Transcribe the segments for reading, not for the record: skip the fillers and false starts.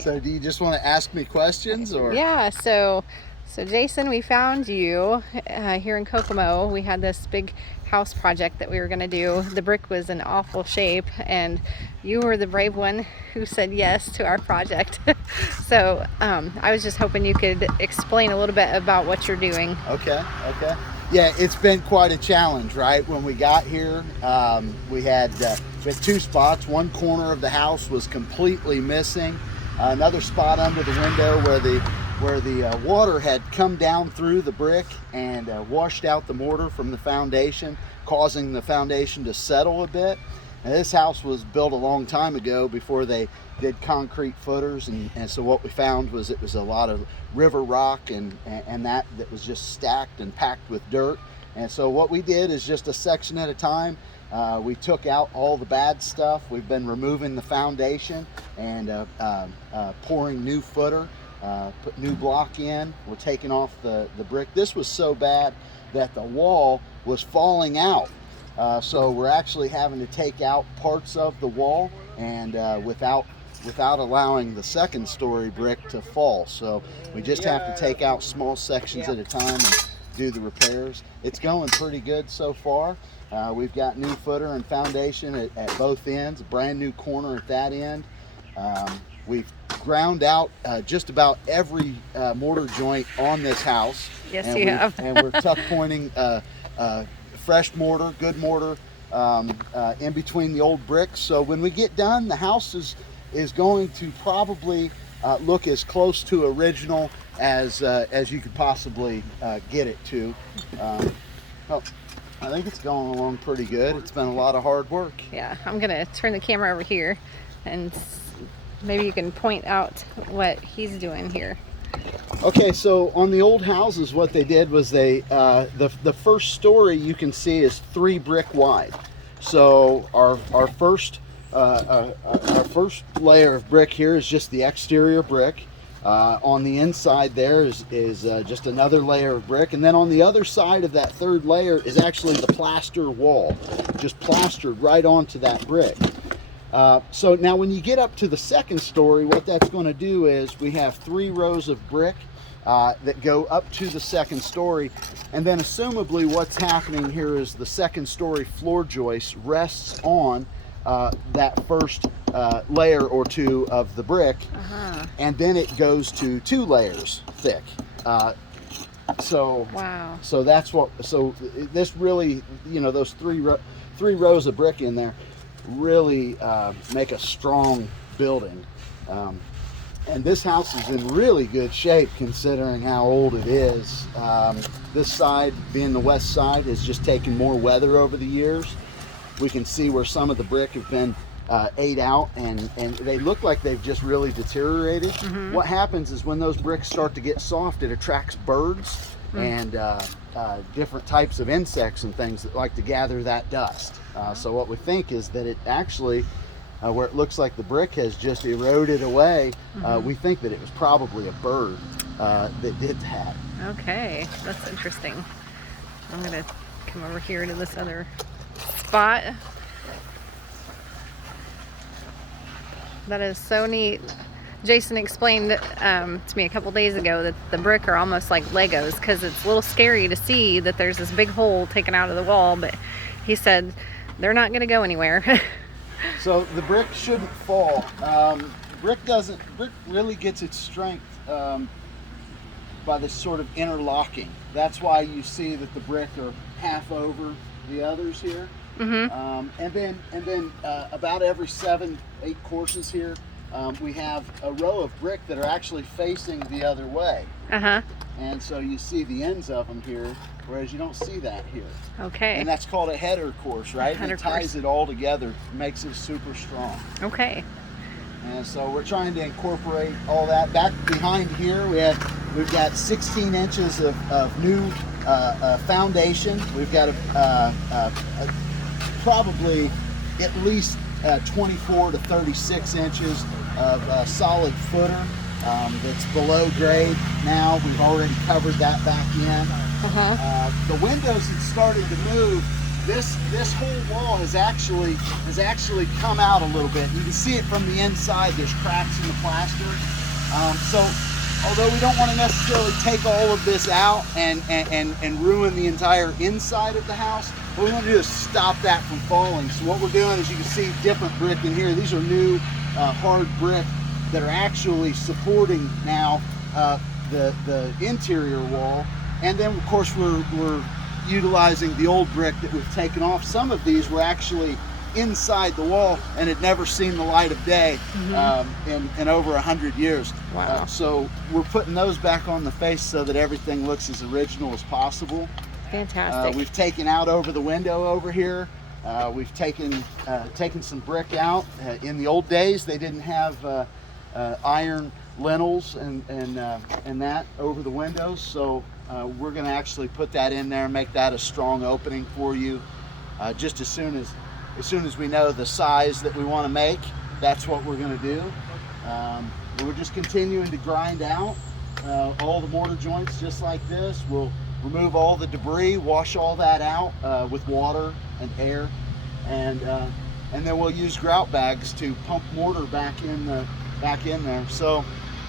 So do you just want to ask me questions or? Yeah, so Jason, we found you here in Kokomo. We had this big house project that we were going to do. The brick was in awful shape, and you were the brave one who said yes to our project. So I was just hoping you could explain a little bit about what you're doing. Okay, okay. Yeah, it's been quite a challenge, right? When we got here, we had two spots. One corner of the house was completely missing. Another spot under the window where the water had come down through the brick and washed out the mortar from the foundation, causing the foundation to settle a bit. Now, this house was built a long time ago before they did concrete footers, and so what we found was it was a lot of river rock and that was just stacked and packed with dirt. And so what we did is just a section at a time. We took out all the bad stuff. We've been removing the foundation and pouring new footer, put new block in. We're taking off the brick. This was so bad that the wall was falling out. So we're actually having to take out parts of the wall and without allowing the second story brick to fall. So we just have to take out small sections at a time and do the repairs. It's going pretty good so far. We've got new footer and foundation at both ends, a brand new corner at that end. We've ground out just about every mortar joint on this house. Yes, and you have. and we're tuck pointing fresh mortar, good mortar, in between the old bricks. So when we get done, the house is going to probably look as close to original as you could possibly get it to. Well, I think it's going along pretty good. It's been a lot of hard work. Yeah, I'm gonna turn the camera over here, and maybe you can point out what he's doing here. Okay, so on the old houses, what they did was the first story you can see is 3 brick wide. So our first layer of brick here is just the exterior brick. On the inside there is just another layer of brick, and then on the other side of that third layer is actually the plaster wall, just plastered right onto that brick. So now when you get up to the second story, what that's going to do is we have 3 rows of brick that go up to the second story, and then assumably what's happening here is the second story floor joist rests on that first layer or 2 of the brick, and then it goes to 2 layers thick. So Wow. so that's what. So this really, those three rows of brick in there really make a strong building. And this house is in really good shape considering how old it is. This side, being the west side, has just taken more weather over the years. We can see where some of the brick have been ate out, and they look like they've just really deteriorated. What happens is when those bricks start to get soft, it attracts birds and different types of insects and things that like to gather that dust. So what we think is that it actually, where it looks like the brick has just eroded away, we think that it was probably a bird that did that. Okay, that's interesting. I'm gonna come over here to this other spot. That is so neat. Jason explained to me a couple days ago that the brick are almost like Legos because it's a little scary to see that there's this big hole taken out of the wall, but he said they're not going to go anywhere. So the brick shouldn't fall. Brick really gets its strength by this sort of interlocking. That's why you see that the brick are half over the others here. And then about every 7-8 courses here, we have a row of brick that are actually facing the other way. And so you see the ends of them here, whereas you don't see that here. Okay. And that's called a header course, right? Header It ties course. it all together, makes it super strong. Okay. And so we're trying to incorporate all that. Back behind here, we've got 16 inches of new foundation. We've got probably at least 24 to 36 inches of solid footer that's below grade now. We've already covered that back in. The windows had started to move this whole wall has actually come out a little bit. You can see it from the inside. There's cracks in the plaster. So although we don't want to necessarily take all of this out and ruin the entire inside of the house, what we want to do is stop that from falling. So what we're doing is, you can see different brick in here. These are new hard brick that are actually supporting now the interior wall. And then of course we're utilizing the old brick that we've taken off. Some of these were actually inside the wall and had never seen the light of day in over 100 years. Wow. So we're putting those back on the face so that everything looks as original as possible. Fantastic. We've taken out over the window over here. We've taken some brick out. In the old days, they didn't have iron lintels and that over the windows, so we're going to actually put that in there and make that a strong opening for you. Just as soon as we know the size that we want to make, that's what we're going to do. We're just continuing to grind out all the mortar joints just like this. We'll remove all the debris, wash all that out with water and air, and then we'll use grout bags to pump mortar back in there. So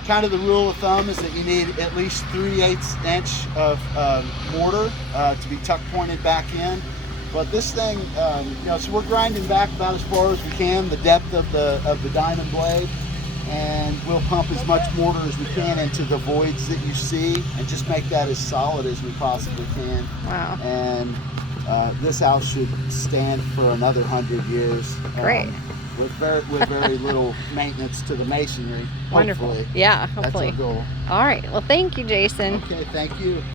kind of the rule of thumb is that you need at least 3/8 inch of mortar to be tuck pointed back in. But this thing, so we're grinding back about as far as we can, the depth of the diamond blade, and we'll pump as much mortar as we can into the voids that you see and just make that as solid as we possibly can. Wow. And this house should stand for another 100 years. Great. With very little maintenance to the masonry. Wonderful. Hopefully. Yeah, hopefully. That's our goal. All right. Well, thank you, Jason. Okay, thank you.